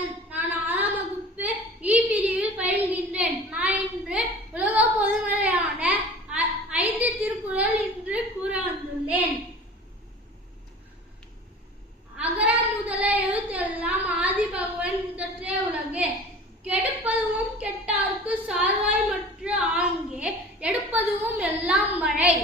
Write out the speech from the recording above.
முருகன். நான் 6ஆம் வகுப்பு இ பிரிவில் பயில்கின்றேன். நான் இன்று உலக பொதுமறையான 5 திருக்குறள் இன்று கூற வந்துள்ளேன். அகர முதல எழுத்தெல்லாம் ஆதி பகவன் முதற்றே உலகு. கெடுப்பதுவும் கெட்டார்க்கு சார்வாய் மற்ற ஆங்கே எடுப்பதுவும் எல்லாம் மழை.